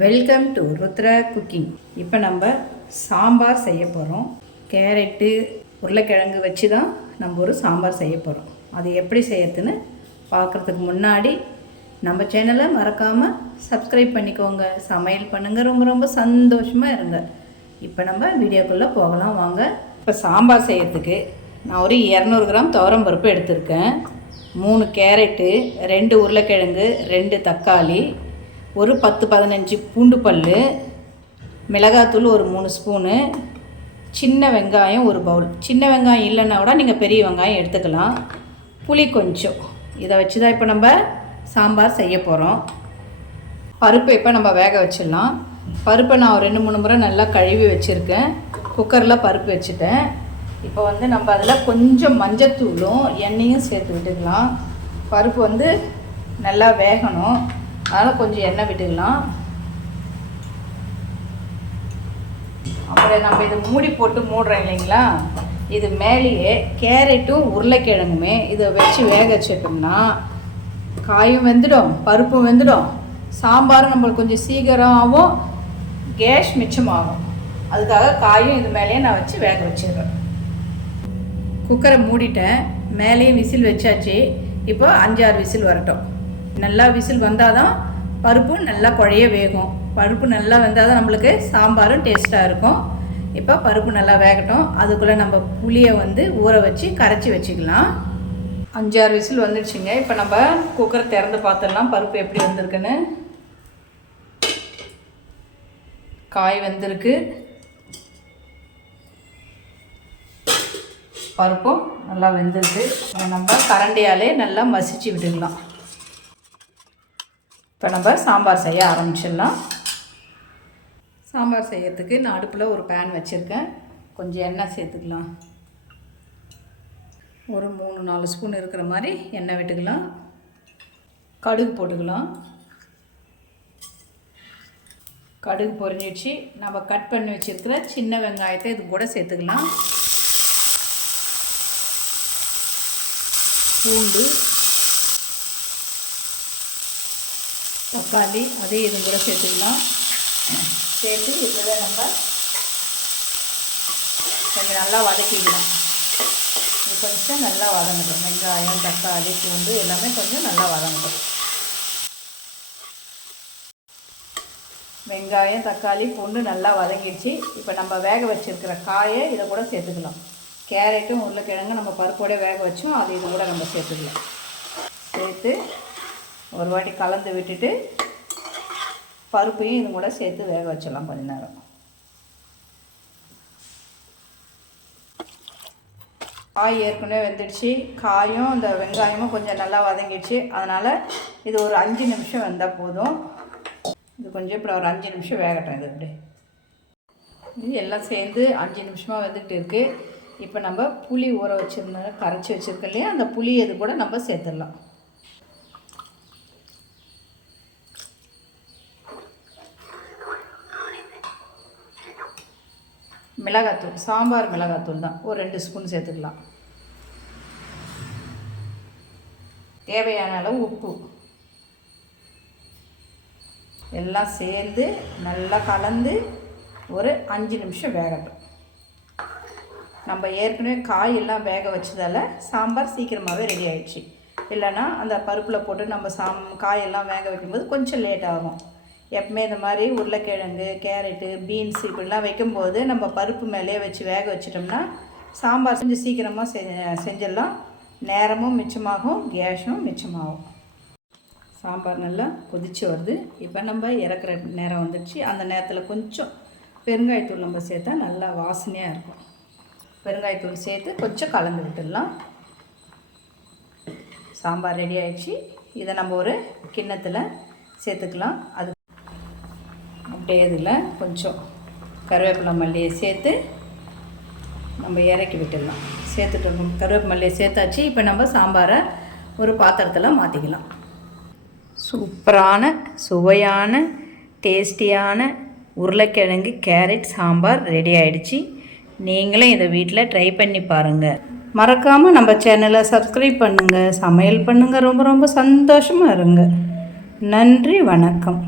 Welcome to Rudra cooking. இப்போ நம்ம சாம்பார் செய்ய போகிறோம். கேரட்டு உருளைக்கிழங்கு வச்சு தான் நம்ம ஒரு சாம்பார் செய்ய போகிறோம். அது எப்படி செய்யறதுன்னு பார்க்குறதுக்கு முன்னாடி நம்ம சேனலை மறக்காமல் சப்ஸ்கிரைப் பண்ணிக்கோங்க. சமையல் பண்ணுங்கள், ரொம்ப ரொம்ப சந்தோஷமாக இருங்க. இப்போ நம்ம வீடியோக்குள்ளே போகலாம் வாங்க. இப்போ சாம்பார் செய்யறதுக்கு நான் ஒரு 200 கிராம் துவரம் பருப்பு எடுத்திருக்கேன். 3 கேரட்டு, 2 உருளைக்கிழங்கு, 2 தக்காளி, ஒரு 10-15 பூண்டு பல், மிளகாத்தூள் ஒரு 3 ஸ்பூனு, சின்ன வெங்காயம் ஒரு பவுல். சின்ன வெங்காயம் இல்லைன்னா கூட நீங்கள் பெரிய வெங்காயம் எடுத்துக்கலாம். புளி கொஞ்சம். இதை வச்சு தான் இப்போ நம்ம சாம்பார் செய்ய போகிறோம். பருப்பு இப்போ நம்ம வேக வச்சிடலாம். பருப்பை நான் ஒரு 2-3 முறை நல்லா கழுவி வச்சுருக்கேன். குக்கரில் பருப்பு வச்சுட்டேன். இப்போ நம்ம அதில் கொஞ்சம் மஞ்சத்தூளும் எண்ணெயும் சேர்த்து விட்டுக்கலாம். பருப்பு நல்லா வேகணும், அதனால் கொஞ்சம் எண்ணெய் விட்டுக்கலாம். அப்புறம் நம்ம இதை மூடி போட்டு மூடுறோம் இல்லைங்களா, இது மேலேயே கேரட்டும் உருளைக்கிழங்குமே இதை வச்சு வேக வச்சுட்டோம்னா காயும் வெந்துடும், பருப்பும் வெந்துடும், சாம்பாரும் நம்மளுக்கு கொஞ்சம் சீக்கிரமாகவும் கேஸ் மிச்சமாகும். அதுக்காக காயும் இது மேலேயே நான் வச்சு வேக வச்சிடுறேன். குக்கரை மூடிட்டேன், மேலேயும் விசில் வச்சாச்சு. இப்போ 5-6 விசில் வரட்டும். நல்லா விசில் வந்தால் தான் பருப்பு நல்லா குழைய வேகும். பருப்பு நல்லா வந்தால் தான் நம்மளுக்கு சாம்பாரும் டேஸ்ட்டாக இருக்கும். இப்போ பருப்பு நல்லா வேகட்டும். அதுக்குள்ளே நம்ம புளியை ஊற வச்சு கரைச்சி வச்சுக்கலாம். 5-6 விசில் வந்துடுச்சுங்க. இப்போ நம்ம குக்கரை திறந்து பார்த்துடலாம் பருப்பு எப்படி வந்திருக்குன்னு. காய் வந்திருக்கு, பருப்பும் நல்லா வெந்திருக்கு. நம்ம கரண்டியாலே நல்லா மசிச்சு விட்டுக்கலாம். இப்போ நம்ம சாம்பார் செய்ய ஆரம்பிச்சிடலாம். சாம்பார் செய்யறதுக்கு நான் அடுப்பில் ஒரு பேன் வச்சுருக்கேன். கொஞ்சம் எண்ணெய் சேர்த்துக்கலாம். ஒரு 3-4 ஸ்பூன் இருக்கிற மாதிரி எண்ணெய் விட்டுக்கலாம். கடுகு போட்டுக்கலாம். கடுகு பொரிஞ்சிடுச்சு. நம்ம கட் பண்ணி வச்சுருக்கிற சின்ன வெங்காயத்தை இது கூட சேர்த்துக்கலாம். பூண்டு, தக்காளி அதையும் இது கூட சேர்த்துக்கலாம். சேர்த்து இதில் நம்ம கொஞ்சம் நல்லா வதக்கிக்கலாம். இது கொஞ்சம் நல்லா வதங்கட்டும். வெங்காயம், தக்காளி, பூண்டு எல்லாமே கொஞ்சம் நல்லா வதங்கட்டும். வெங்காயம், தக்காளி, பூண்டு நல்லா வதங்கிடுச்சு. இப்போ நம்ம வேக வச்சுருக்கிற காயை இதை கூட சேர்த்துக்கலாம். கேரட்டும் உருளைக்கிழங்கு நம்ம பருப்போட வேக வச்சோம், அது இது கூட நம்ம சேர்த்துக்கலாம். சேர்த்து ஒரு வாட்டி கலந்து விட்டுட்டு பருப்பையும் இது கூட சேர்த்து வேக வச்சிடலாம் கொஞ்ச நேரம். காய் ஏற்கனவே வெந்துடுச்சு. காயும் இந்த வெங்காயமும் கொஞ்சம் நல்லா வதங்கிடுச்சு. அதனால் இது ஒரு 5 நிமிஷம் வெந்தால் போதும். இது கொஞ்சம் இப்போ ஒரு 5 நிமிஷம் வேகட்டும். இது இப்படி இது எல்லாம் சேர்ந்து 5 நிமிஷமாக வெந்துக்கிட்டு இருக்குது. இப்போ நம்ம புளி ஊற வச்சுருந்தோம், கரைச்சி வச்சுருக்கோம் இல்லையா, அந்த புளி இது கூட நம்ம சேர்த்துடலாம். மிளகாத்தூள், சாம்பார் மிளகாத்தூள் தான் ஒரு 2 ஸ்பூன் சேர்த்துக்கலாம். தேவையான அளவு உப்பு எல்லாம் சேர்ந்து நல்லா கலந்து ஒரு 5 நிமிஷம் வேகட்டும். நம்ம ஏற்கனவே காயெல்லாம் வேக வச்சதால் சாம்பார் சீக்கிரமாகவே ரெடி ஆகிடுச்சு. இல்லைன்னா அந்த பருப்பில் போட்டு நம்ம காயெல்லாம் வேக வைக்கும்போது கொஞ்சம் லேட் ஆகும். எப்பவுமே இந்த மாதிரி உருளைக்கிழங்கு, கேரட்டு, பீன்ஸ் இப்படிலாம் வைக்கும்போது நம்ம பருப்பு மேலே வச்சு வேக வச்சிட்டோம்னா சாம்பார் கொஞ்சம் சீக்கிரமாக செஞ்சிடலாம். நேரமும் மிச்சமாகும், கேஸும் மிச்சமாகும். சாம்பார் நல்லா கொதிச்சு வருது. இப்போ நம்ம இறக்குற நேரம் வந்துடுச்சு. அந்த நேரத்தில் கொஞ்சம் பெருங்காயத்தூள் நம்ம சேர்த்தா நல்லா வாசனையாக இருக்கும். பெருங்காயத்தூள் சேர்த்து கொஞ்சம் கலந்து விட்டுடலாம். சாம்பார் ரெடி ஆகிடுச்சு. இதை நம்ம ஒரு கிண்ணத்தில் சேர்த்துக்கலாம். அது அப்படியே இதில் கொஞ்சம் கருவேப்பிலை மல்லியை சேர்த்து நம்ம இறக்கி விட்டுடலாம். சேர்த்துட்டு கருவேப்பிலை மல்லியை சேர்த்தாச்சு. இப்போ நம்ம சாம்பாரை ஒரு பாத்திரத்தில் மாற்றிக்கலாம். சூப்பரான, சுவையான, டேஸ்டியான உருளைக்கிழங்கு கேரட் சாம்பார் ரெடி ஆகிடுச்சு. நீங்களும் இதை வீட்டில் ட்ரை பண்ணி பாருங்கள். மறக்காமல் நம்ம சேனலை சப்ஸ்கிரைப் பண்ணுங்கள். சமையல் பண்ணுங்கள். ரொம்ப ரொம்ப சந்தோஷமாக இருங்க. நன்றி, வணக்கம்.